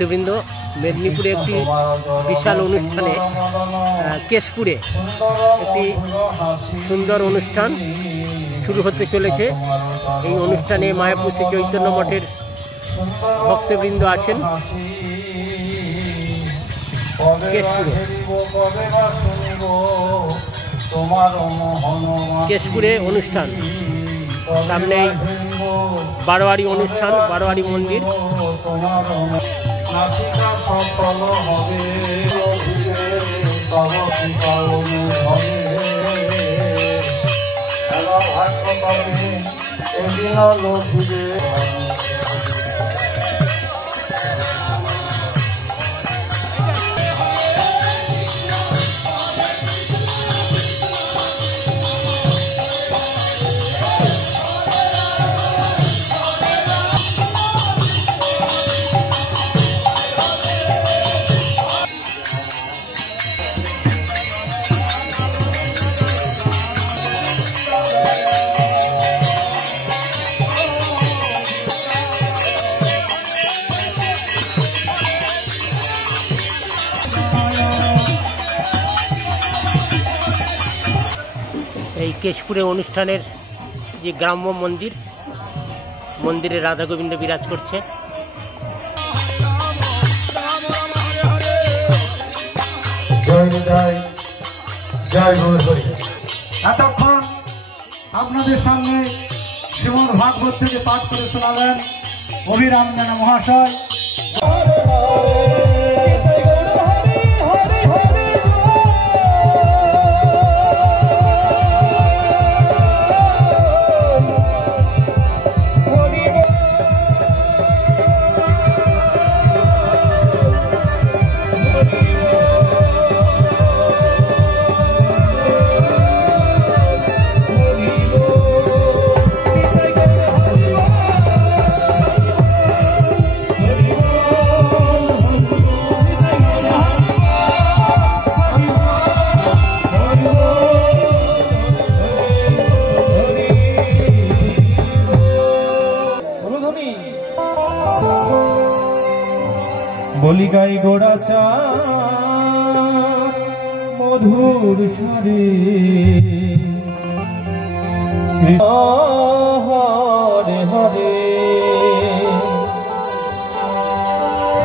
ভক্তবৃন্দ, মেদিনীপুরে একটি বিশাল অনুষ্ঠানে কেশপুরে একটি সুন্দর অনুষ্ঠান শুরু হতে চলেছে। এই অনুষ্ঠানে মায়াপুর শ্রী চৈতন্য মঠের ভক্তবৃন্দ আছেন কেশপুরে অনুষ্ঠান। সামনেই বারোয়ারি অনুষ্ঠান, বারোয়ারি মন্দির। এই কেশপুরে অনুষ্ঠানের যে গ্রাম্য মন্দির, মন্দিরে রাধা গোবিন্দ বিরাজ করছে। এতক্ষণ আপনাদের সামনে শ্রীমদ্ ভাগবত থেকে পাঠ করে শোনালেন অভিরাম জানা মহাশয়। বলি গাই গোড়া চা মধুর সারে হরে হরে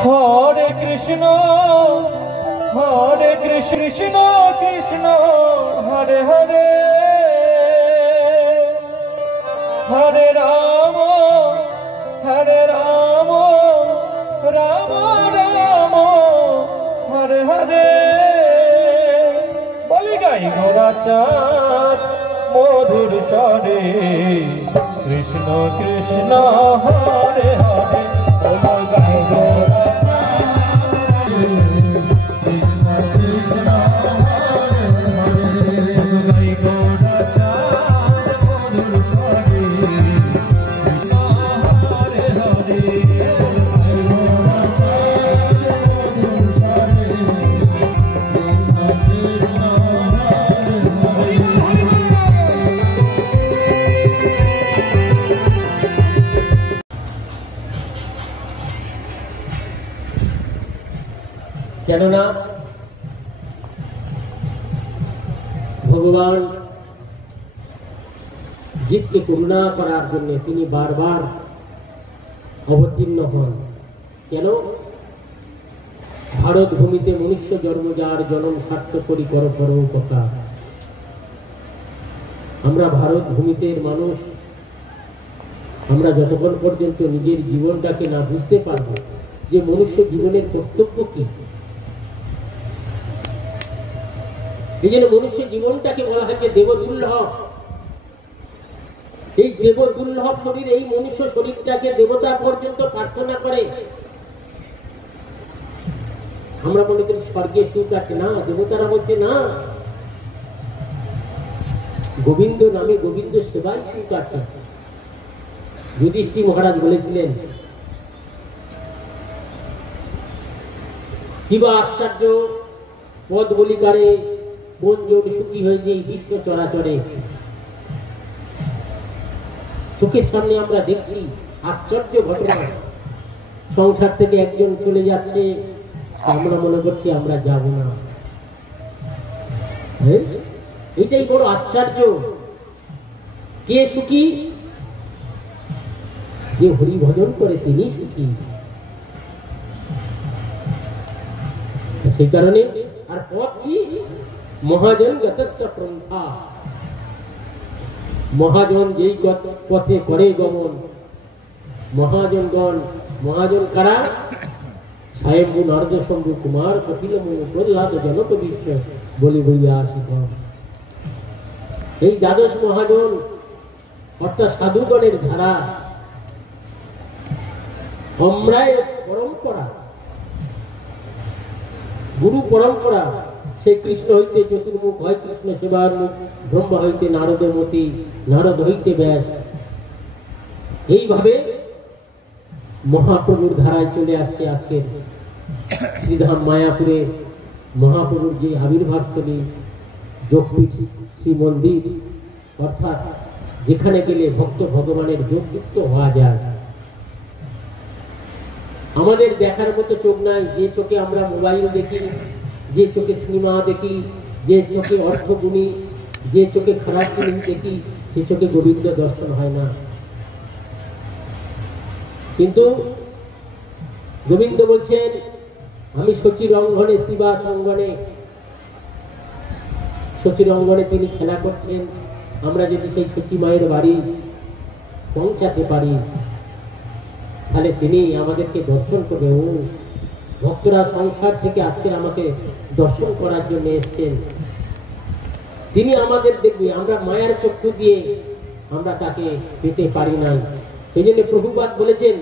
হরে কৃষ্ণ কৃষ্ণ কৃষ্ণ হরে হরে হরে রাম রাম রাম হরে হরে। বলি গাই গোরা চাঁদ মধুর স্বরে কৃষ্ণ কৃষ্ণ হরে হরে। বলি গাই গোরা কৃষ্ণ কৃষ্ণ হরে হরে। গাই গোরা চাঁদ মধুর স্বরে কেননা ভগবান জীবকে করুণা করার জন্য তিনি বারবার অবতীর্ণ হন। কেন? ভারত ভূমিতে মনুষ্য জন্ম যার জনম সার্থক করি কর পরোপকার। আমরা ভারত ভূমিতে মানুষ, আমরা যতক্ষণ পর্যন্ত নিজের জীবনটাকে না বুঝতে পারবো যে মনুষ্য জীবনের কর্তব্য কি, এই জন্য মনুষ্য জীবনটাকে বলা হয়েছে দেবদুর্লভ। এই দেবদুর্লভ শরীর, এই মনুষ্য শরীরটাকে দেবতা পর্যন্ত প্রার্থনা করে। আমরা মনে করি স্বর্গে সুখ আছে, না, দেবতারা বলছে না, গোবিন্দ নামে গোবিন্দ সেবায় সুখ আছে। যুধিষ্ঠির মহারাজ বলেছিলেন, কিবা আশ্চর্য পদ বলিকারে কোন যোগ সুখী হয়েছে এই বিশ্ব চরাচরে। চোখের সামনে আমরা দেখছি আশ্চর্য ঘটনা। সংসার থেকে একজন চলে যাচ্ছে, আমরা মনে করছি আমরা যাব না। এটাই বড় আশ্চর্য। কে সুখী? যে হরি ভজন করে তিনি সুখী। সেই কারণে আর পথ কি? মহাজন গতস্য পন্থা। মহাজন যেই পথে করে গমন। মহাজনগণ, মহাজন কারা? স্বয়ম্ভু নারদ শম্ভু কুমার কপিল মুনি প্রহ্লাদ জনক বিশ্ব বলি বইয়া আসিগণ। এই দ্বাদশ মহাজন অর্থাৎ সাধুগণের ধারা, সম্রায় পরম্পরা, গুরু পরম্পরা। সেই কৃষ্ণ হইতে চতুর্মুখ হয় কৃষ্ণ সেবার মুখ, ব্রহ্মা হইতে নারদমতি, নারদ হইতে ব্যাস। এইভাবে মহাপ্রভুর ধারায় চলে আসছে আজকের শ্রীধাম মায়াপুরে মহাপ্রভুর যে আবির্ভাবস্থলী, যোগপীঠ শ্রী মন্দির, অর্থাৎ যেখানে গেলে ভক্ত ভগবানের যোগযুক্ত হওয়া যায়। আমাদের দেখার মতো চোখ নাই। যে চোখে আমরা মোবাইল দেখি, যে চোখে সিনেমা দেখি, যে চোখে অর্থ গুনি, যে চোখে খারাপ জিনিস দেখি, সে চোখে গোবিন্দ দর্শন হয় না। কিন্তু গোবিন্দ বলছেন, আমি সচির অঙ্গনে শিবা অঙ্গনে, সচির অঙ্গনে তিনি খেলা করছেন। আমরা যদি সেই সচি মায়ের বাড়ি পৌঁছাতে পারি, তাহলে তিনি আমাদেরকে দর্শন করবে। ও ভক্তরা সংসার থেকে আজকে আমাকে দর্শন করার জন্য এসছেন, তিনি আমাদের দেখবে। আমরা মায়ার চক্ষু দিয়ে আমরা তাকে পেতে পারি নাই। সেই জন্য প্রভুপাদ বলেছেন,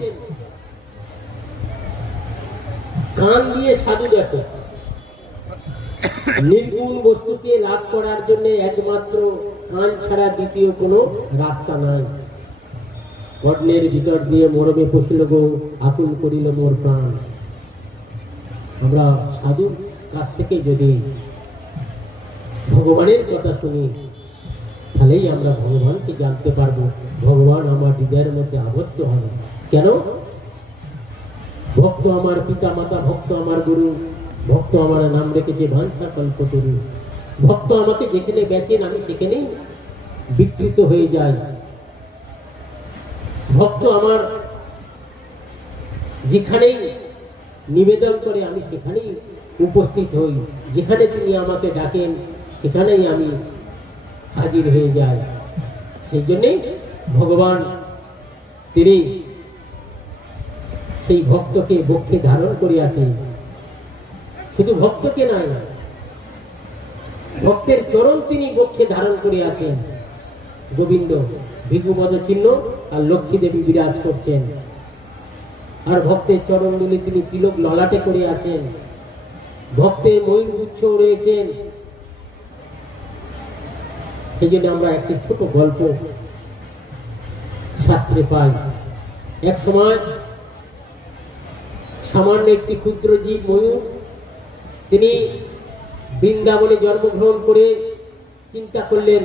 কান দিয়ে সাধু দেখো। নির্গুণ বস্তুকে লাভ করার জন্য একমাত্র কান ছাড়া দ্বিতীয় কোনো রাস্তা নাই। কর্ণের ভিতর দিয়ে মরমে পশিল গো, আকুল করিল মোর প্রাণ। আমরা সাধুর কাছ থেকে যদি ভগবানের কথা শুনি, তাহলেই আমরা ভগবানকে জানতে পারবো। ভগবান আমার হৃদয়ের মধ্যে আবদ্ধ হবে। কেন? ভক্ত আমার পিতা মাতা, ভক্ত আমার গুরু, ভক্ত আমার নাম রেখেছে ভাঞ্ছা কল্পতরু। ভক্ত আমাকে যেখানে গেছেন আমি সেখানেই বিকৃত হয়ে যাই। ভক্ত আমার যেখানেই নিবেদন করে আমি সেখানেই উপস্থিত হই। যেখানে তিনি আমাকে ডাকেন সেখানেই আমি হাজির হয়ে যাই। সেই জন্যে ভগবান তিনি সেই ভক্তকে বক্ষে ধারণ করিয়াছেন। শুধু ভক্তকে নয়, ভক্তের চরণ তিনি বক্ষে ধারণ করিয়াছেন। গোবিন্দ ভিগুপদ চিহ্ন আর লক্ষ্মী দেবী বিরাজ করছেন। আর ভক্তের চরণ দুলি তিনি তিলক ললাটে করে আছেন। ভক্তের ময়ূরগুচ্ছ রয়েছেন। সেই জন্য আমরা একটি ছোট গল্প শাস্ত্রে পাই। এক সময় সামান্য একটি ক্ষুদ্র জীব ময়ূর, তিনি বৃন্দাবনে জন্মগ্রহণ করে চিন্তা করলেন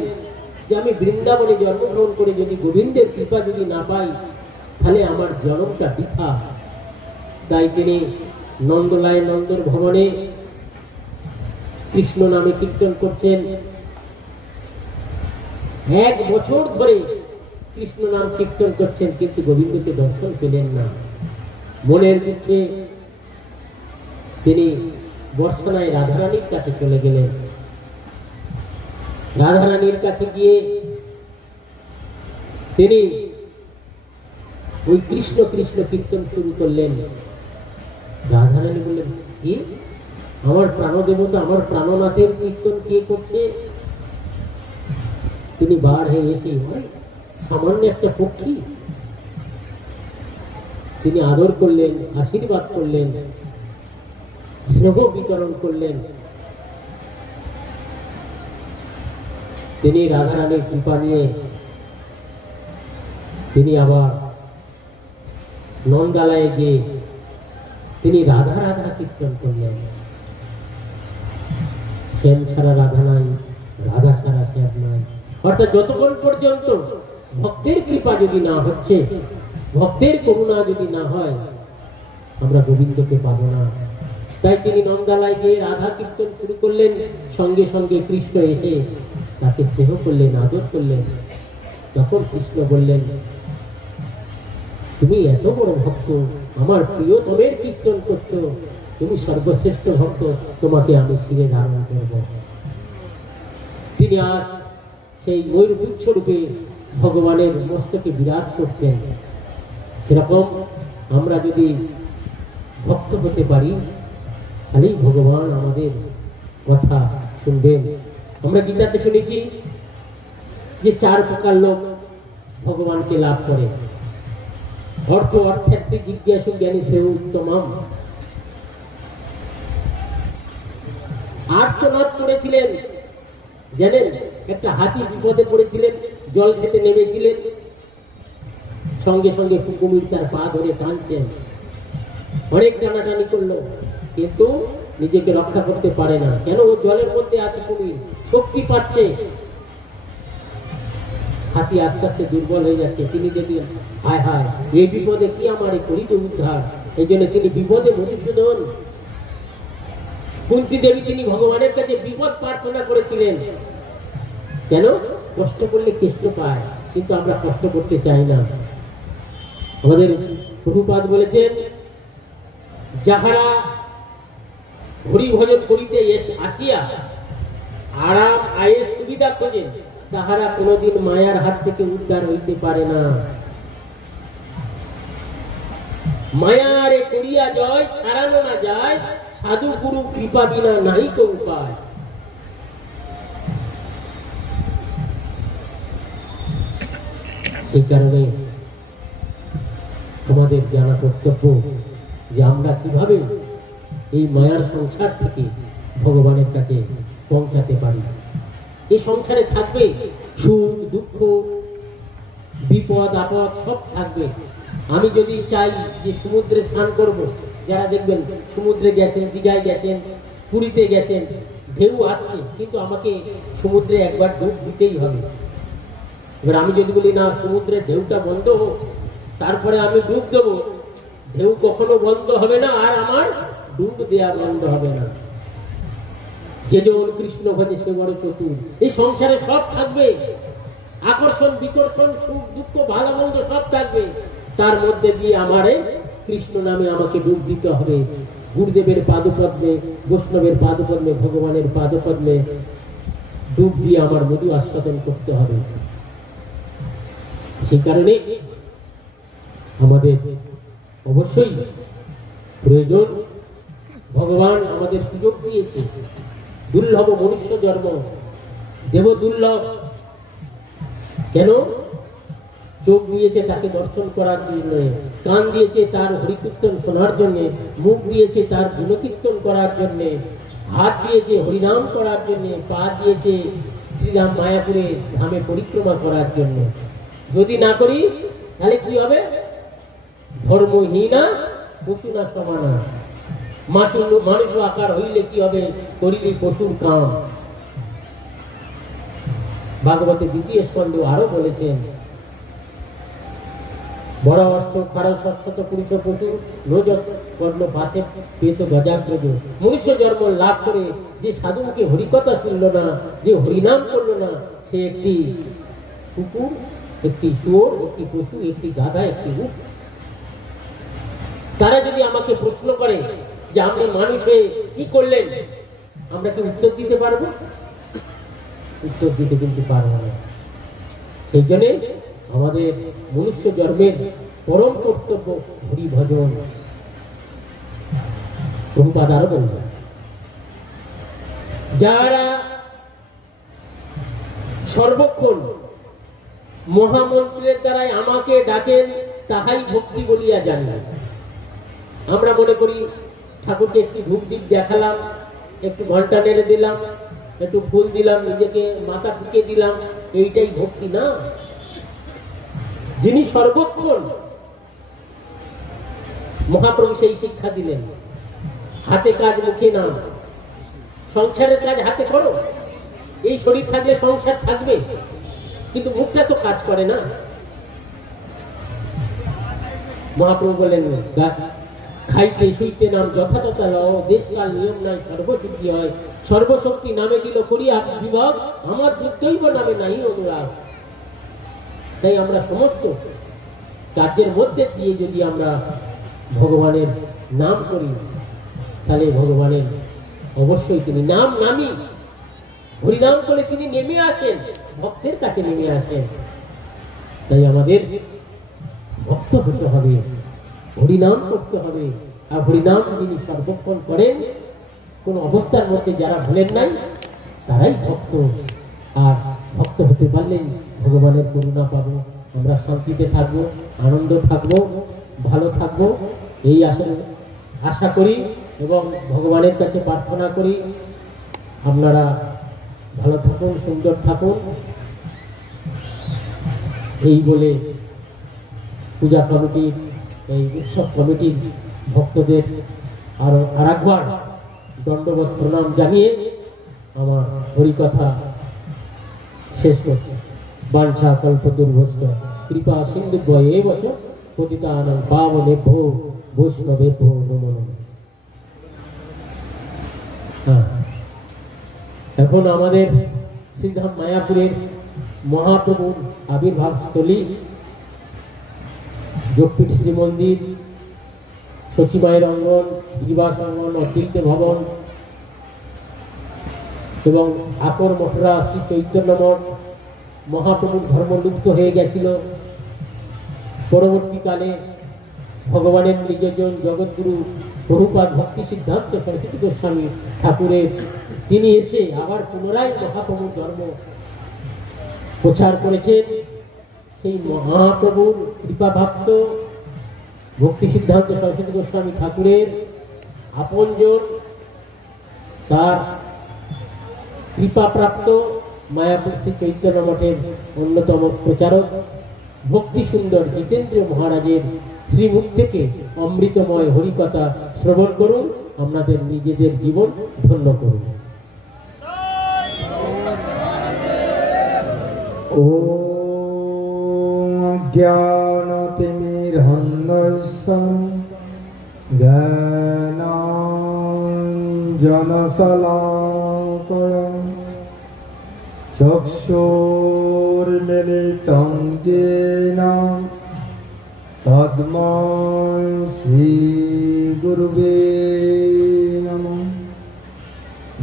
যে আমি বৃন্দাবনে জন্মগ্রহণ করে যদি গোবিন্দের কৃপা যদি না পাই, তাহলে আমার জন্মটা বৃথা। তাই তিনি নন্দলায় নন্দর ভবনে কৃষ্ণ নামে কীর্তন করছেন। 1 বছর ধরে কৃষ্ণ নাম কীর্তন করছেন, কিন্তু গোবিন্দকে দর্শন পেলেন না। মনের দুঃখে তিনি বর্ষানায় রাধারানীর কাছে চলে গেলেন। রাধারানীর কাছে গিয়ে তিনি ওই কৃষ্ণ কৃষ্ণ কীর্তন শুরু করলেন। রাধারানী বললেন, কি আমার প্রাণদেবতা, আমার প্রাণনাথের কীর্তন কে করছে? তিনি বার হয়ে এসে সামান্য একটা পক্ষী, তিনি আদর করলেন, আশীর্বাদ করলেন, স্নেহ বিতরণ করলেন। তিনি রাধারানীর কৃপা নিয়ে তিনি আবার নন্দালয়ে গিয়ে তিনি রাধা রাধা কীর্তন করলেন। শ্যাম ছাড়া রাধা নাই, রাধা ছাড়া শ্যাম নাই। অর্থাৎ যতক্ষণ পর্যন্ত ভক্তের কৃপা যদি না হচ্ছে, ভক্তের করুণা যদি না হয়, আমরা গোবিন্দকে পাবো না। তাই তিনি নন্দালয় গিয়ে রাধা কীর্তন শুরু করলেন। সঙ্গে সঙ্গে কৃষ্ণ এসে তাকে স্নেহ করলেন, আদর করলেন। তখন কৃষ্ণ বললেন, তুমি এত বড় ভক্ত, আমার প্রিয়তমের কীর্তন করছো, তুমি সর্বশ্রেষ্ঠ ভক্ত, তোমাকে আমি শিরে ধারণ করব। তিনি আজ সেই ময়ূরপুচ্ছ রূপে ভগবানের মস্তকে বিরাজ করছেন। সেরকম আমরা যদি ভক্ত হতে পারি, তাহলেই ভগবান আমাদের কথা শুনবেন। আমরা গীতাতে শুনেছি যে 4 প্রকার লোক ভগবানকে লাভ করে। অর্থার্থে জিজ্ঞাসু জ্ঞানী সে উত্তমম। আর্তনাদ করেছিলেন, জানেন, একটা হাতি বিপদে পড়েছিলেন, জল খেতে নেমেছিলেন, সঙ্গে সঙ্গে কুমির তার পা ধরে টানছেন, অনেক টানাটানি করলো, কিন্তু নিজেকে রক্ষা করতে পারে না। কেন? ও জলের মধ্যে আছে, কুমির শক্তি পাচ্ছে, হাতি আস্তে আস্তে দুর্বল হয়ে যাচ্ছে। তিনি দেখলেন, হায় হায়, এই বিপদে কি আমার করিতে উদ্ধার। এই জন্য তিনি বিপদে মধুসূদন, কুন্তী দেবী, তিনি ভগবানের কাছে বিপদ প্রার্থনা করেছিলেন। কেন? কষ্ট করলে কেষ্ট পায়, কিন্তু আমরা কষ্ট করতে চাই না। আমাদের প্রভুপাদ বলেছেন, যাহারা হরি ভজন করিতে আসিয়া আরাম আয়ের সুবিধা খোঁজেন, তাহারা কোনদিন মায়ার হাত থেকে উদ্ধার হইতে পারে না। মায়ারে করিয়া জয় ছাড়ানো না যায়, সাধু গুরু কৃপা বিনা নাই তো উপায়। সেই কারণে আমাদের জানা কর্তব্য যে আমরা কিভাবে এই মায়ার সংসার থেকে ভগবানের কাছে পৌঁছাতে পারি। এই সংসারে থাকবে সুখ দুঃখ, বিপদ আপদ, সব থাকবে। আমি যদি চাই যে সমুদ্রে স্নান করব, যারা দেখবেন সমুদ্রে গেছেন, দীঘায় গেছেন, পুরীতে গেছেন, ঢেউ আসছে, কিন্তু আমাকে সমুদ্রে একবার ডুব দিতেই হবে। এবার আমি যদি বলি না, সমুদ্রের ঢেউটা বন্ধ হোক, তারপরে আমি ডুব দেবো, ঢেউ কখনো বন্ধ হবে না, আর আমার ডুব দেয়া বন্ধ হবে না। যে জন কৃষ্ণ ভজে সে বড় চতুর। এই সংসারে সব থাকবে, আকর্ষণ বিকর্ষণ, সুখ দুঃখ, ভালো মন্দ সব থাকবে। তার মধ্যে দিয়ে আমারে কৃষ্ণ নামে আমাকে ডুব দিতে হবে। গুরুদেবের পাদপদ্মে, বৈষ্ণবের পাদপদ্মে, ভগবানের পাদপদ্মে ডুব দিয়ে আমার মধু আস্বাদন করতে হবে। সেই কারণে আমাদের অবশ্যই প্রয়োজন, ভগবান আমাদের সুযোগ দিয়েছে, দুর্লভ মনুষ্য জন্ম, দেব দুর্লভ। কেন? চোখ দিয়েছে তাকে দর্শন করার জন্য, কান দিয়েছে তার হরিকীর্তন শোনার জন্য, মুখ দিয়েছে তার গুণকীর্তন করার জন্য, হাত দিয়েছে হরিনাম করার জন্য, পা দিয়েছে শ্রীরাম মায়াপুরে ধামে পরিক্রমা করার জন্য। যদি না করি তাহলে কি হবে? ধর্মহীনা পশু না সমানা। মানুষ আকার হইলে কি হবে? করিলি পশুর কাম। ভাগবতে 2য় স্কন্ধ আরো বলেছেন, বড় অস্ত্র খারো সৎসত পুরুষ পশু রোজক কর্ণ পাথে পেত গজাগ্রজ। মনুষ্য জন্ম লাভ করে যে সাধুকে হরিকথা শুনল না, যে হরিনাম করলো না, সে একটি কুকুর, একটি শুয়োর, একটি পশু, একটি গাধা, একটি উট। তারা যদি আমাকে প্রশ্ন করে যে আপনি মানুষ হয়ে কি করলেন, আমরা কি উত্তর দিতে পারবো? উত্তর দিতে কিন্তু পারবো না। সেই জন্য আমাদের মনুষ্য জন্মের পরম কর্তব্য হরি ভজন। প্রভুপাদ আরো বললেন, যারা সর্বক্ষণ মহামন্ত্রের দ্বারাই আমাকে ডাকেন, তাহাই ভক্তি বলিয়া জানেন। আমরা মনে করি ঠাকুরকে একটু ধূপ দীপ দেখালাম, একটু ঘন্টা নেড়ে দিলাম, একটু ফুল দিলাম, নিজেকে মাথা ঠুকে দিলাম, এইটাই ভক্তি না। যিনি সর্বক্ষণ, মহাপ্রভু সেই শিক্ষা দিলেন, হাতে কাজ মুখে নাম। সংসারের কাজ হাতে করো, এই শরীর থাকলে সংসার থাকবে, কিন্তু মুখটা তো কাজ করে না। মহাপ্রভু বলেন, খাইতে শুইতে নাম যথাযথ লও, দেশকাল নিয়ম নাই সর্বসিদ্ধি হয়, সর্বশক্তি নামে দিল করিয়া বিভাগ, আমার বুদ্ধৈব নামে নাই অনুরাগ। তাই আমরা সমস্ত কার্যের মধ্যে দিয়ে যদি আমরা ভগবানের নাম করি, তাহলে ভগবানের অবশ্যই তিনি নামই হরিনাম করে তিনি নেমে আসেন, ভক্তের কাছে নেমে আসেন। তাই আমাদের ভক্ত হতে হবে, হরিনাম করতে হবে। আর হরিনাম যিনি সর্বক্ষণ করেন, কোন অবস্থার মধ্যে যারা ভুলেন নাই তারাই ভক্ত। আর ভক্ত হতে পারলেন ভগবানের করুণা পাবো, আমরা শান্তিতে থাকবো, আনন্দ থাকবো, ভালো থাকবো, এই আশা করি এবং ভগবানের কাছে প্রার্থনা করি। আপনারা ভালো থাকুন, সুন্দর থাকুন, এই বলে পূজা কমিটির, এই উৎসব কমিটির ভক্তদের আরেকবার দণ্ডবত প্রণাম জানিয়ে আমার হরিকথা শেষ করছি। বাঞ্ছা কল্পতরুভ্যশ্চ কৃপা সিন্ধুভ্য এব চ পতিতানাং পাবনেভ্যো বৈষ্ণবেভ্যো নমো নমঃ। এখন আমাদের শ্রীধাম মায়াপুরের মহাপ্রভুর আবির্ভাব স্থলী যোগপীঠ শ্রীমন্দির, সচিমায়ের অঙ্গন, শ্রীবাস অঙ্গন, অতিরিক্ত ভবন এবং আকর মঠরা শ্রী চৈতন্য মঠ, মহাপ্রভুর ধর্ম লুপ্ত হয়ে গেছিল। পরবর্তীকালে ভগবানের নিজজন জগৎগুরু প্রভুপাদ ভক্তি সিদ্ধান্ত সরস্বতী গোস্বামী ঠাকুরের তিনি এসে আবার পুনরায় মহাপ্রভুর ধর্ম প্রচার করেছেন। সেই মহাপ্রভুর কৃপাভাপ্ত ভক্তি সিদ্ধান্ত সরস্বতী গোস্বামী ঠাকুরের আপনজন, তার কৃপাপ্রাপ্ত মায়াপুর শ্রী চৈতন্য মঠের অন্যতম প্রচারক ভক্তি সুন্দর জিতেন্দ্র মহারাজের শ্রীমুখ থেকে অমৃতময় হরিকথা শ্রবণ করুন, আপনাদের নিজেদের জীবন ধন্য করুন। ওম জ্ঞানতিমিরন্ধস্য জ্ঞানাঞ্জনশলাকয়া চক্ষুর্মিলিतं येन তস্मै শ্রীগুরুবে নমঃ।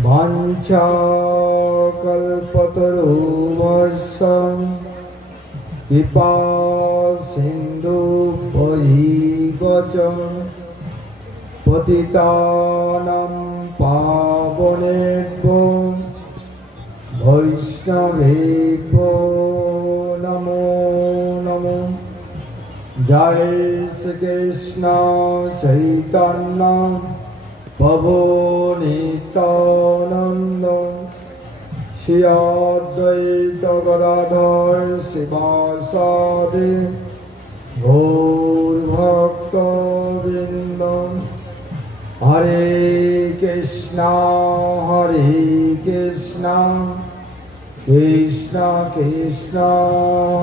বাঞ্ছাকল্পতরুভ্যশ্চ কৃপা সিন্ধুভ্যৈব চ পতিতানাং পাবনেভ্যো বৈষ্ণবেভ্যো নমো নমঃ। জয় শ্রীকৃষ্ণ চৈতন্য প্রভু নিত্যানন্দ, শ্রী অদ্বৈত গদাধর শিবাসাদি গৌরভক্তবৃন্দ। হরে কৃষ্ণ কৃষ্ণ কৃষ্ণ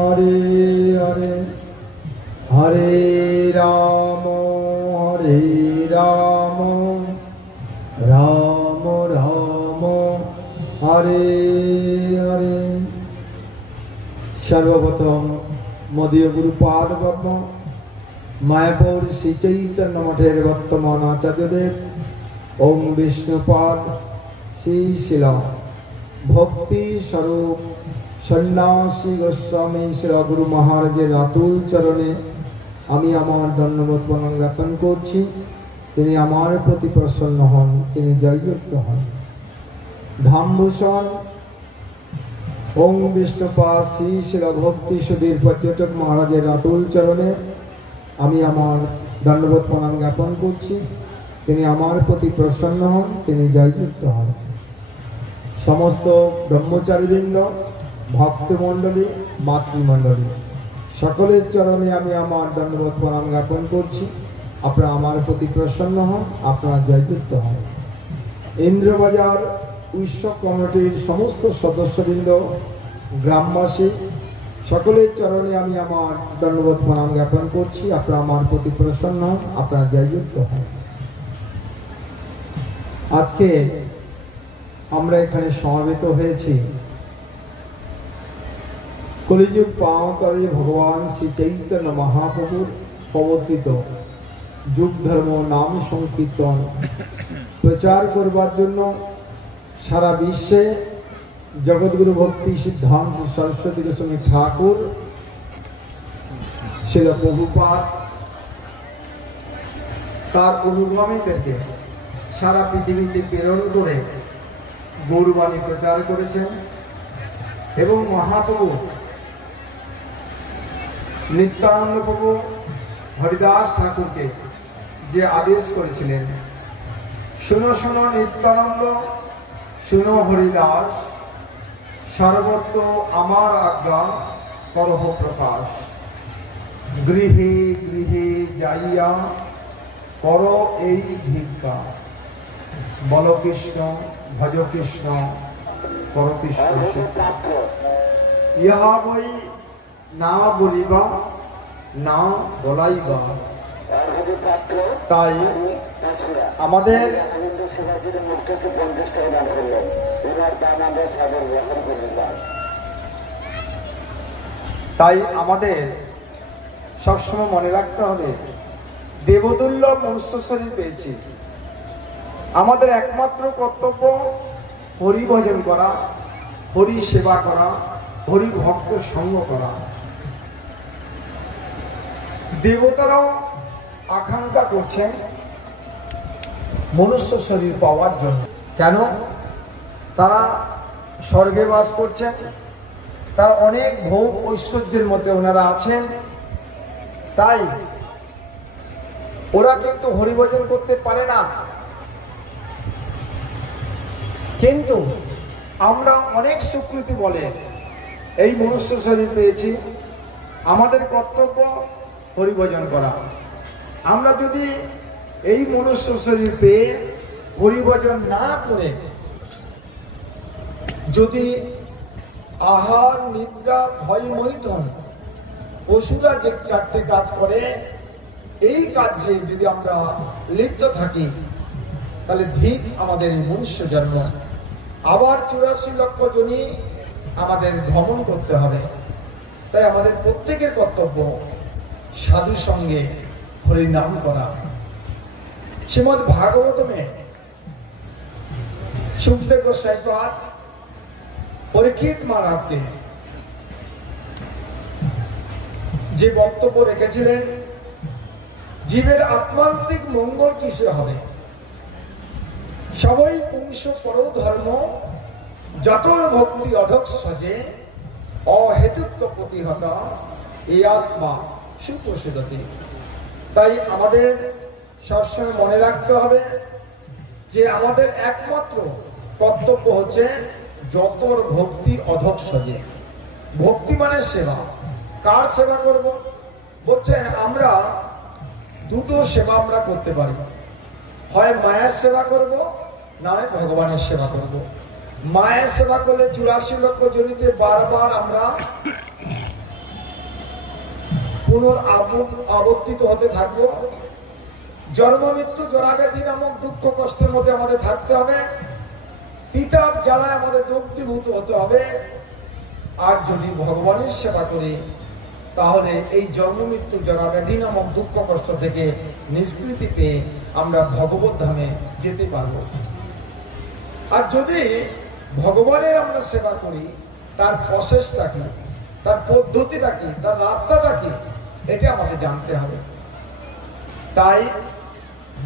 হরে হরে, হরে রাম রাম রাম হরে হরে। সর্বপ্রথম মদীয় গুরুপাদ পদ্ম মায়াপুর শ্রী চৈতন্য মঠের বর্তমান আচার্যদেব ওম বিষ্ণুপাদ শ্রী শিল ভক্তি স্বরূপ সন্ন্যাসী গোস্বামী শ্রী গুরু মহারাজের আতুল চরণে আমি আমার ধন্যবাদ প্রণাম জ্ঞাপন করছি। তিনি আমার প্রতি প্রসন্ন হন, তিনি জয়যুক্ত হন। ধামভূষণ ওম বিষ্ণুপাদ শ্রী শিল ভক্তি সুধীর পর্যটক মহারাজের আতুল চরণে আমি আমার ধন্যবাদ প্রণাম জ্ঞাপন করছি। তিনি আমার প্রতি প্রসন্ন হন, তিনি জয়যুক্ত হন। সমস্ত ব্রহ্মচারীবৃন্দ, ভক্তমণ্ডলী, মাতৃমণ্ডলী সকলের চরণে আমি আমার ধন্যবাদ প্রণাম জ্ঞাপন করছি। আপনারা আমার প্রতি প্রসন্ন হন, আপনারা জয়যুক্ত হন। ইন্দ্রবাজার উৎসব কমিটির সমস্ত সদস্যবৃন্দ, গ্রামবাসী সকলের চরণে আমি আমার দণ্ডবোধ প্রণাম জ্ঞাপন করছি। আপনারা আমার প্রতি প্রসন্ন হন, আপনারা জয়যুক্ত হন। আজকে আমরা এখানে সমবেত হয়েছি কলিযুগ পাওয়াকারী ভগবান শ্রী চৈতন্য মহাপ্রভুর প্রবর্তিত যুগ ধর্ম নাম সংকীর্তন প্রচার করবার জন্য সারা বিশ্বে জগৎগুরু ভক্তি সিদ্ধান্ত সরস্বতী গোস্বামী ঠাকুর শিল প্রভুপাদ তার অনুগামীদেরকে সারা পৃথিবীতে প্রেরণ করে গৌরবাণী প্রচার করেছেন এবং মহাপ্রভু নিত্যানন্দ প্রভু হরিদাস ঠাকুরকে যে আদেশ করেছিলেন, শুনো শুনো নিত্যানন্দ, শুনো হরিদাস, সর্বত্র আমার আজ্ঞা করহ প্রকাশ, গৃহে গৃহে যাইয়া কর এই ভিক্ষা, বল কৃষ্ণ ভজ কৃষ্ণ কর কৃষ্ণ শিক্ষা। ইহা বই না বলিবা না বলাইবা। তাই আমাদের সবসময় মনে রাখতে হবে, দেবতুল্য মনুষ্য শরীর পেয়েছি, আমাদের একমাত্র কর্তব্য হরি ভজন করা, হরি সেবা করা, হরি ভক্ত সঙ্গ করা। দেবতারাও আকাঙ্ক্ষা করছেন মনুষ্য শরীর পাওয়ার জন্য। কেন? তারা স্বর্গে বাস করছেন, তারা অনেক ভোগ ঐশ্বর্যের মধ্যে ওনারা আছেন, তাই ওরা কিন্তু হরিভজন করতে পারে না। কিন্তু আমরা অনেক স্বীকৃতি বলে এই মনুষ্য শরীর পেয়েছি, আমাদের কর্তব্য হরিভজন করা। আমরা যদি এই মনুষ্য শরীর পেয়ে হরিভজন না করে যদি আহার নিদ্রা ভয় মৈথন পশুরা যে চারটে কাজ করে, এই কাজে যদি আমরা লিপ্ত থাকি, তাহলে ঠিক আমাদের এই মনুষ্য জন্ম আবার 84 লক্ষ জনই আমাদের ভ্রমণ করতে হবে। তাই আমাদের প্রত্যেকের কর্তব্য সাধু সঙ্গে হরির নাম করা। শ্রীমদ্ ভাগবতমে সুখদেব গোস্বামী পাদ পরীক্ষিত মহারাজকে যে বক্তব্য রেখেছিলেন, জীবের আত্মান্তিক মঙ্গল কিসে হবে, সবই পুংস পর ধর্ম, যতর ভক্তি অধক সজে, অহেতুত্ব প্রতিহতা এই আত্মা সুপ্রসিদ্ধতি। তাই আমাদের সবসময় মনে রাখতে হবে যে আমাদের একমাত্র কর্তব্য হচ্ছে যতর ভক্তি অধক সজে। ভক্তি মানে সেবা। কার সেবা করব? বলছেন আমরা দুটো সেবা আমরা করতে পারি, হয় মায়ের সেবা করব, না হয় ভগবানের সেবা করব। মায়ের সেবা করলে 84 লক্ষ জনিতে বারবার আমরা পুনরাবর্তিত হতে থাকবো। জন্ম মৃত্যু জরাব্যাধি নামক দুঃখ কষ্টের মধ্যে আমাদের থাকতে হবে, তিতাব জ্বালায় আমাদের দগ্ধীভূত হতে হবে। আর যদি ভগবানের সেবা করি, তাহলে এই জন্ম মৃত্যু জরাব্যাধি নামক দুঃখ কষ্ট থেকে নিষ্কৃতি পেয়ে আমরা ভগবত ধামে যেতে পারবো। আর যদি ভগবানের আমরা সেবা করি, তার প্রসেসটা কি, তার পদ্ধতিটা কি, তার রাস্তাটা কি, এটা আমাদের জানতে হবে। তাই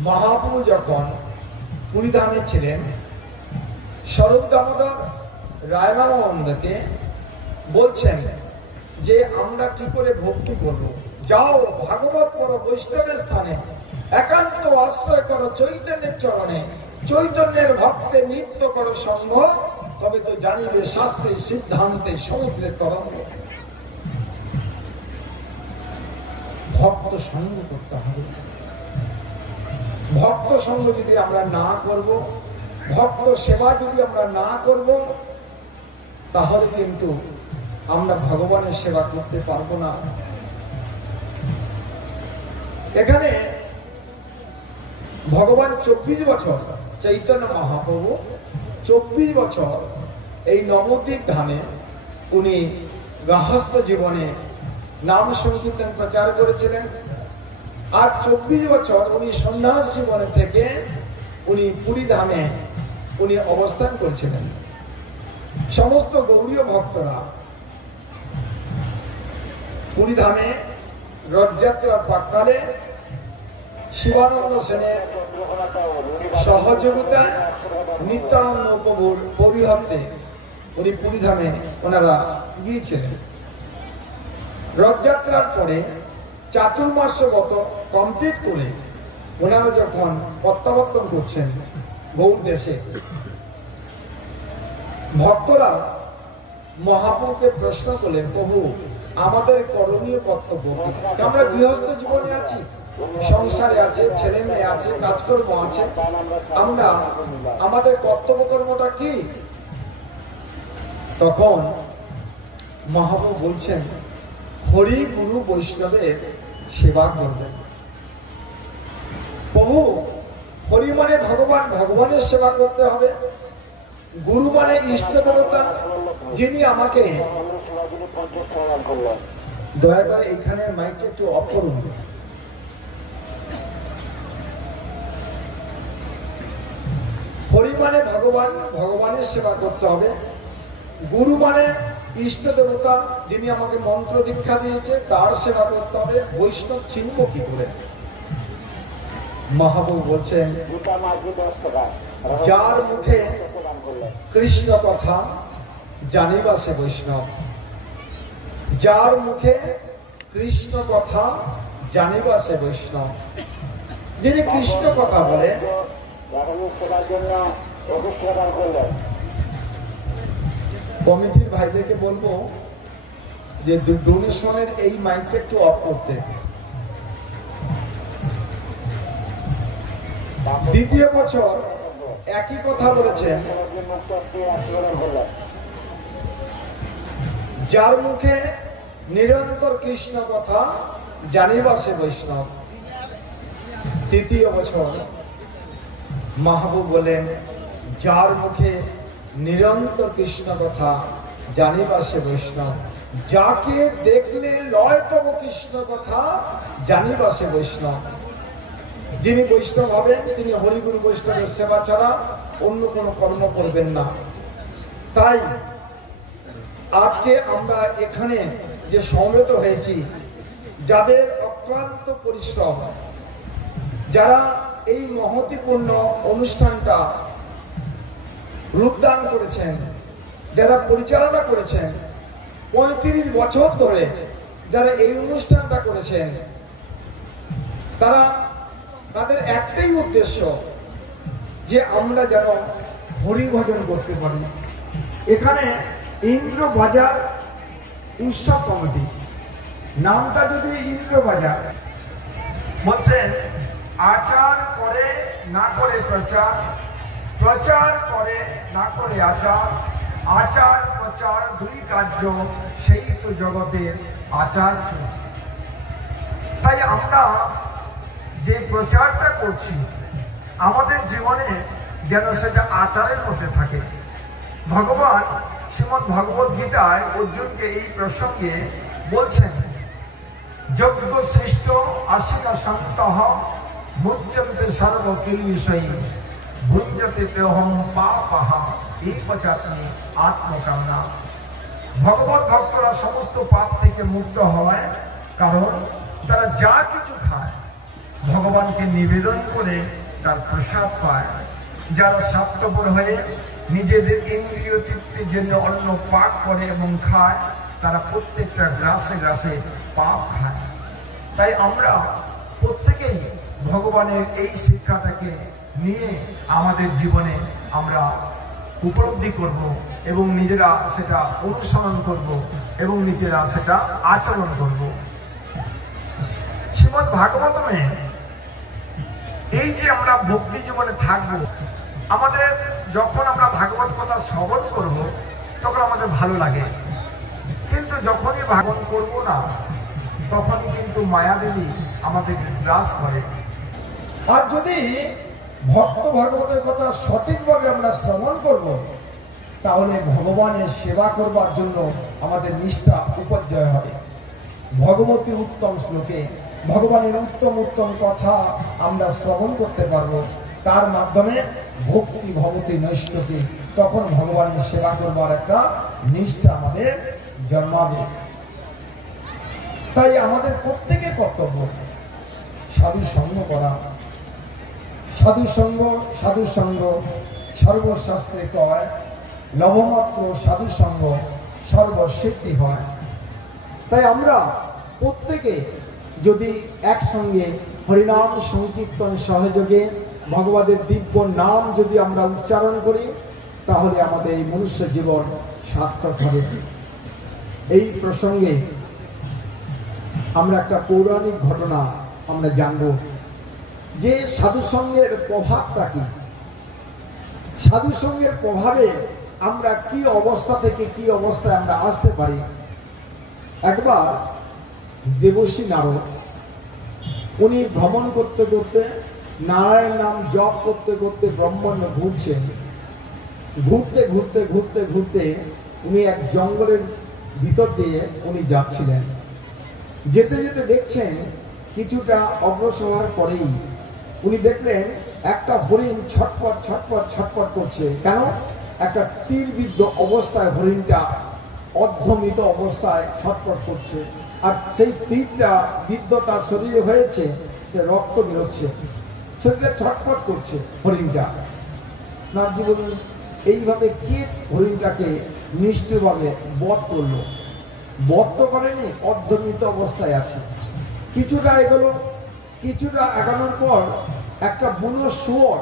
মহাপ্রভু যখন পুরীধামে ছিলেন, স্বরূপ দামোদর রায়মানন্দকে বলছেন যে আমরা কি করে ভক্তি করব। যাও ভাগবত করো, বৈষ্ণবের স্থানে একান্ত আশ্রয় করো চৈতন্যের চরণে, চৈতন্যের ভক্তে নিত্য করো সঙ্গ, তবে তো জানিবে শাস্ত্রে সিদ্ধান্তে সমুদ্রের তরঙ্গ। ভক্ত সঙ্গ করতে হবে। ভক্ত সঙ্গ যদি আমরা না করব, ভক্ত সেবা যদি আমরা না করব, তাহলে কিন্তু আমরা ভগবানের সেবা করতে পারবো না? এখানে ভগবান 24 বছর, চৈতন্য মহাপ্রভু 24 বছর এই নবদ্বীপ ধামে উনি গৃহস্থ জীবনে নাম সংকীর্তন প্রচার করেছিলেন। আর 24 বছর উনি সন্ন্যাস জীবনে থেকে উনি পুরী ধামে উনি অবস্থান করেছিলেন। সমস্ত গৌড়ীয় ভক্তরা পুরী ধামে রথযাত্রার প্রাক্কালে শিবানন্দ সেনের সহযোগিতায় নিত্যানন্দ প্রভুর পরিহর্তে উনি পুরী ধামে ওনারা গিয়েছিলেন। রথযাত্রার পরে চাতুর্মাস্য ব্রত কমপ্লিট করে ওনারা যখন প্রত্যাবর্তন করছেন গৌড় দেশে, ভক্তরা মহাপ্রভুকে প্রশ্ন করলেন, প্রভু আমাদের করণীয় কর্তব্য কি? আমরা গৃহস্থ জীবনে আছি, সংসারে আছে, ছেলে মেয়ে আছে, কাজকর্ম আছে, আমরা আমাদের কর্তব্য কর্মটা কি? তখন মহাপ্রভু বলছেন, হরি গুরু বৈষ্ণবের সেবা করবেন। প্রভু, হরি মানে ভগবান, ভগবানের সেবা করতে হবে। গুরু মানে ইষ্ট দেবতা, যিনি আমাকে, দয়া করে এখানে মাইকটা একটু অফ করুন। হরি মানে ভগবান, ভগবানের সেবা করতে হবে। গুরু মানে ইষ্ট দেবতা, যিনি আমাকে মন্ত্র দীক্ষা দিয়েছে, তার সেবা করতে হবে। বৈষ্ণব চিনব কি করে? মহাপ্রভু বলছেন, যার মুখে কৃষ্ণ কথা জানিবা সে বৈষ্ণব। যার মুখে কৃষ্ণ কথা জানিবা সে বৈষ্ণব। যিনি কৃষ্ণ কথা বলে, কমিটির ভাইদেরকে বলবো যে ডোনেশনের এই মাইকটা একটু অফ করতে। দ্বিতীয় বছর একই কথা বলেছেন, যার মুখে নিরন্তর কৃষ্ণ কথা জানিবা সে বৈষ্ণব। তৃতীয় বছর মহাপ্রভু বলেন, যার মুখে নিরন্তর কৃষ্ণ কথা জানিবা সে বৈষ্ণব। যাকে দেখলে লয় তব কৃষ্ণ কথা জানিবা সে বৈষ্ণব। যিনি বৈষ্ণব হবেন তিনি হরিগুরু বৈষ্ণবের সেবা ছাড়া অন্য কোনো কর্ম করবেন না। তাই আজকে আমরা এখানে যে সমবেত হয়েছি, যাদের অক্লান্ত পরিশ্রম, যারা এই মহতিপূর্ণ অনুষ্ঠানটা রূপদান করেছেন, যারা পরিচালনা করেছেন, 35 বছর ধরে যারা এই অনুষ্ঠানটা করেছেন, তারা তাদের একটাই উদ্দেশ্য যে আমরা যেন হরি ভজন করতে পারি। এখানে ইন্দ্রবাজার উৎসব কমিটি, নামটা যদি ইন্দ্রবাজার, বলছেন আচার করে না করে প্রচার, প্রচার করে না করে আচার, আচার প্রচার দুই কার্য, সেই তো জগতের আচার্য। তাই আমরা যে প্রচারটা করছি আমাদের জীবনে যেন সেটা আচারের মধ্যে থাকে। ভগবান শ্রীমদ্ ভগবদ গীতায় অর্জুনকে এই প্রসঙ্গে বলছেন, যজ্ঞ সৃষ্ট আশিকা সন্তঃ মুচ্যন্তে সর্বকিল বিষয়ী ভুঞ্জতে তেহম পাপঃ এই পচাত্মী আত্মকামনা। ভগবত ভক্তরা সমস্ত পাপ থেকে মুক্ত হয়, কারণ তারা যা কিছু খায় ভগবানকে নিবেদন করে তার প্রসাদ পায়। যারা স্বার্থপর হয়ে নিজেদের ইন্দ্রিয় তৃপ্তির জন্য অন্ন পাক করে এবং খায়, তারা প্রত্যেকটা গ্রাসে গ্রাসে পাপ খায়। তাই আমরা প্রত্যেকেই ভগবানের এই শিক্ষাটাকে নিয়ে আমাদের জীবনে আমরা উপলব্ধি করব এবং নিজেরা সেটা অনুসরণ করব এবং নিজেরা সেটা আচরণ করব। শ্রীমদ্ ভাগবতমে এই যে আমরা ভক্তি জীবনে থাকবো, আমাদের যখন আমরা ভাগবত কথা শ্রবণ করব তখন আমাদের ভালো লাগে। কিন্তু যখনই ভাগন করব না তখনই কিন্তু মায়াদেবী আমাদের গ্রাস করে। আর যদি ভক্ত ভাগবতের কথা সঠিকভাবে আমরা শ্রবণ করব তাহলে ভগবানের সেবা করবার জন্য আমাদের নিষ্ঠা উপর্যয় হবে। ভগবতী উত্তম শ্লোকে ভগবানের উত্তম উত্তম কথা আমরা শ্রবণ করতে পারবো, তার মাধ্যমে ভক্তি ভগবতী নৈষ্ঠকে তখন ভগবানের সেবা করবার একটা নিষ্ঠা আমাদের জন্মাবে। তাই আমাদের প্রত্যেকের কর্তব্য সাধু সঙ্গ করা। সাধু সঙ্গ সর্বশাস্ত্রে কয়, লবমাত্র সাধু সঙ্গ সর্বসিদ্ধি হয়। তাই আমরা প্রত্যেকে যদি একসঙ্গে হরিনাম সংকীর্তন সহযোগে ভগবানের দিব্য নাম যদি আমরা উচ্চারণ করি তাহলে আমাদের এই মনুষ্য জীবন সার্থক হবে। এই প্রসঙ্গে আমরা একটা পৌরাণিক ঘটনা আমরা জানব যে সাধু সঙ্গের প্রভাবটা কি, সাধু সঙ্গের প্রভাবে আমরা কি অবস্থা থেকে কি অবস্থায় আমরা আসতে পারি। একবার দেবর্ষি নারদ উনি ভ্রমণ করতে করতে নারায়ণ নাম জপ করতে করতে ব্রহ্মাণ্ড ঘুরছেন। ঘুরতে ঘুরতে ঘুরতে ঘুরতে উনি এক জঙ্গলের ভিতর দিয়ে উনি যাচ্ছিলেন। যেতে যেতে দেখছেন কিছুটা অগ্রসর হওয়ার পরেই উনি দেখলেন একটা হরিণ ছটপট ছটপট ছটপট করছে। কেন? একটা তীরবিদ্ধ অবস্থায় হরিণটা অর্ধমিত অবস্থায় ছটপট করছে, আর সেই তীরটা বিদ্ধ তার শরীরে হয়েছে, সে রক্ত বেরোচ্ছে, শরীরে ছটপট করছে হরিণটা। নারদজি বললেন, এইভাবে কে হরিণটাকে নিষ্ঠুরভাবে বধ করলো? বধ তো করেনি, অর্ধমিত অবস্থায় আছে। কিছুটা এগোলো, কিছুটা এগানোর পর একটা বুনো শুয়োর,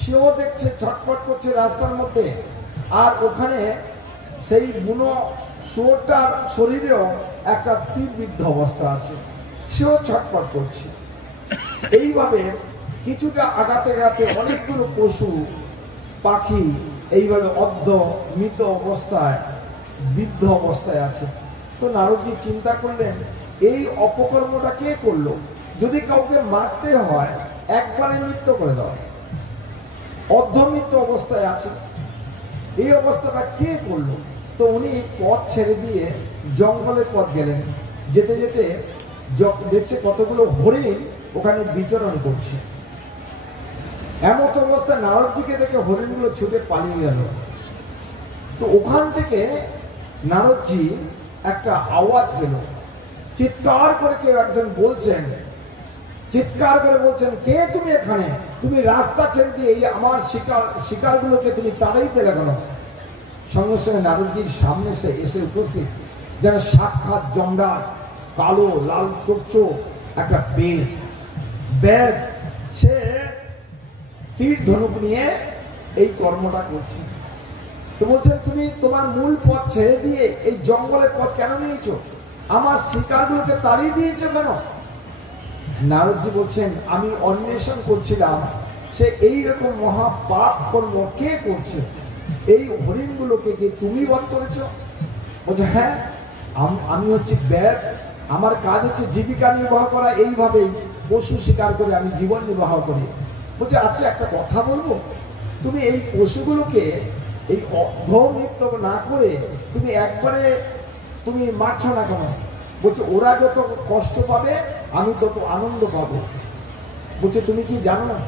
সেও দেখছে ছটপট করছে রাস্তার মধ্যে, আর ওখানে সেই বুনো শুয়োরটার শরীরেও একটা তীরবিদ্ধ অবস্থা আছে, সেও ছটপট করছে। এইভাবে কিছুটা আগাতে আগাতে অনেকগুলো পশু পাখি এইভাবে অর্ধ মৃত অবস্থায় বিদ্ধ অবস্থায় আছে। তো নারদজি চিন্তা করলেন, এই অপকর্মটা কে করলো? যদি কাউকে মারতে হয় একবারে মৃত্যু করে দেওয়া, অর্ধমৃত অবস্থায় আছে, এই অবস্থাটা কে করলো? তো উনি পথ ছেড়ে দিয়ে জঙ্গলের পথ গেলেন। যেতে যেতে দেখছে কতগুলো হরিণ ওখানে বিচরণ করছে। এমন অবস্থায় নারদজিকে দেখে হরিণগুলো ছুটে পালিয়ে গেল। তো ওখান থেকে নারদজি একটা আওয়াজ পেল, চিৎকার করে কেউ একজন বলছেন, চিৎকার করে বলছেন, কে তুমি এখানে? তুমি রাস্তা ছেড়ে দিয়ে এই আমার শিকারগুলোকে তুমি তাড়াইতে লাগানো। সঙ্গে সঙ্গে নারদজির সামনে সে এসে উপস্থিত, যেন সাক্ষাৎ যমরাজ, কালো লাল চোখ একটা বেদ, সে তীর ধনুক নিয়ে এই কর্মটা করছে। তো বলছেন, তুমি তোমার মূল পথ ছেড়ে দিয়ে এই জঙ্গলের পথ কেন নিয়েছো? আমার শিকারগুলোকে তাড়িয়ে দিয়েছো কেন? নারদজি বলছেন, আমি অন্বেষণ করছিলাম সে এইরকম মহা পাপ কর্ম কে করছে। এই হরিণগুলোকে কি তুমি বধ করেছো? বলছে, হ্যাঁ, আমি হচ্ছে বেদ, আমার কাজ হচ্ছে জীবিকা নির্বাহ করা, এইভাবেই পশু শিকার করে আমি জীবন নির্বাহ করি। বলছে, আচ্ছা একটা কথা বলবো, তুমি এই পশুগুলোকে এই অর্ধমৃত্য না করে তুমি একবারে তুমি মারছো না কেন? বলছে, ওরা যত কষ্ট পাবে আমি তত আনন্দ পাবো। বলছে, তুমি কি জানো না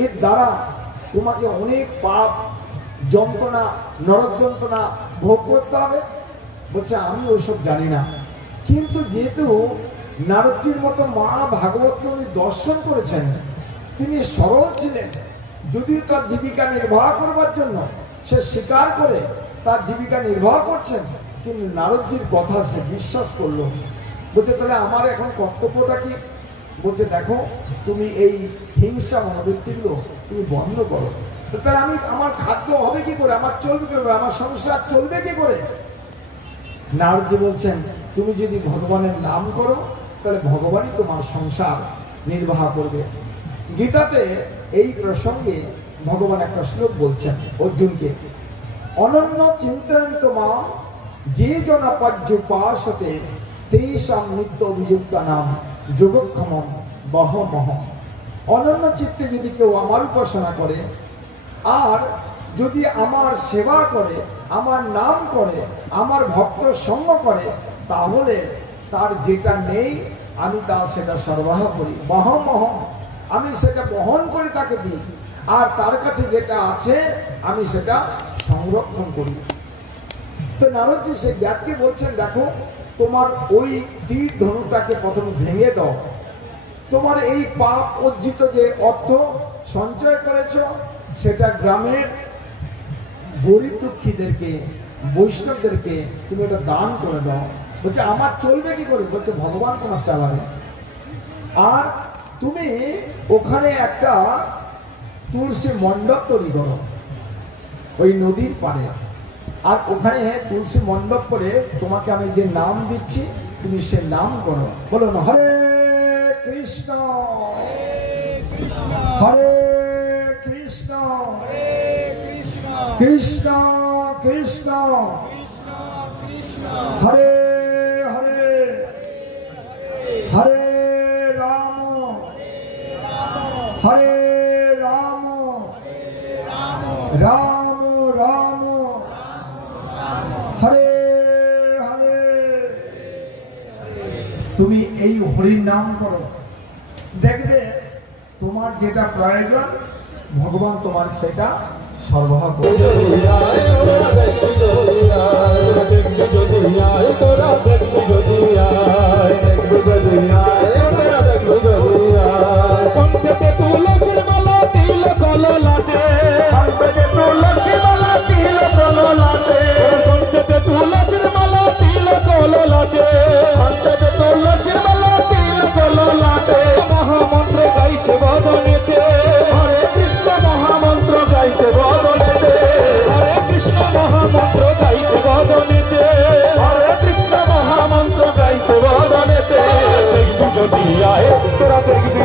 এর দ্বারা তোমাকে অনেক পাপ যন্ত্রণা নরক যন্ত্রণা ভোগ করতে হবে? বলছে, আমি ওসব জানি না, কিন্তু যেহেতু নারদজির মতো মা ভাগবতকে উনি দর্শন করেছেন, তিনি সরল ছিলেন, যদিও তার জীবিকা নির্বাহ করবার জন্য সে স্বীকার করে তার জীবিকা নির্বাহ করছেন, কিন্তু নারদজির কথা সে বিশ্বাস করলো। বলছে, তাহলে আমার এখন কর্তব্যটা কি? বলছে, দেখো, তুমি এই হিংসা মনোবৃত্তিগুলো তুমি বন্ধ করো। তাহলে আমি আমার খাদ্য হবে কি করে, আমার চলবে কি করে, আমার সংসার চলবে কি করে? নারদজি বলছেন, তুমি যদি ভগবানের নাম করো তাহলে ভগবানই তোমার সংসার নির্বাহ করবে। গীতাতে এই প্রসঙ্গে ভগবান একটা শ্লোক বলছেন অর্জুনকে, অনন্য চিন্তয়ন্ত মাম যে জনপাজ্যুপাসতে তেষাং নিত্য অভিযুক্তা নাম যোগক্ষমম বহমহ। অনন্য চিত্তে যদি কেউ আমার উপাসনা করে আর যদি আমার সেবা করে, আমার নাম করে, আমার ভক্ত সঙ্গ করে, তাহলে তার যেটা নেই আমি তা সেটা সরবরাহ করি, বহমহ, আমি সেটা বহন করে তাকে দিই। আর তার কাছে যেটা আছে আমি সেটা সংরক্ষণ করি। তো নারদজি সে জ্ঞাতকে বলছেন, দেখো তোমার ওই তীর ধনুটাকে প্রথমে ভেঙে দাও। তোমার এই পাপ অর্জিত যে অর্থ সঞ্চয় করেছ সেটা গ্রামের গরিব দুঃখীদেরকে, বৈষ্ণবদেরকে তুমি এটা দান করে দাও। বলছে আমার চলবে কি করে? বলছে ভগবান তোমার চালাবে। আর তুমি ওখানে একটা তুলসী মণ্ডপ তৈরি করো ওই নদীর পাড়ে, আর ওখানে তুলসী মণ্ডপ করে তোমাকে আমি যে নাম দিচ্ছি তুমি সে নাম করো। বলো না হরে কৃষ্ণ হরে কৃষ্ণ কৃষ্ণ কৃষ্ণ হরে হরে হরে রাম হরে রাম রাম রাম হরে হরে। তুমি এই হরির নাম করো, দেখবে তোমার যেটা প্রয়োজন ভগবান তোমার সেটা সরবরাহ করবে। মহামন্ত্র গাইছে বদনেতে, হরে কৃষ্ণ মহামন্ত্র গাইছে বদনেতে, হরে কৃষ্ণ মহামন্ত্র গাইছে বদনেতে, হরে কৃষ্ণ মহামন্ত্র গাইছে বদনেতে। দেখবি যদি আয় তোরা দেখবি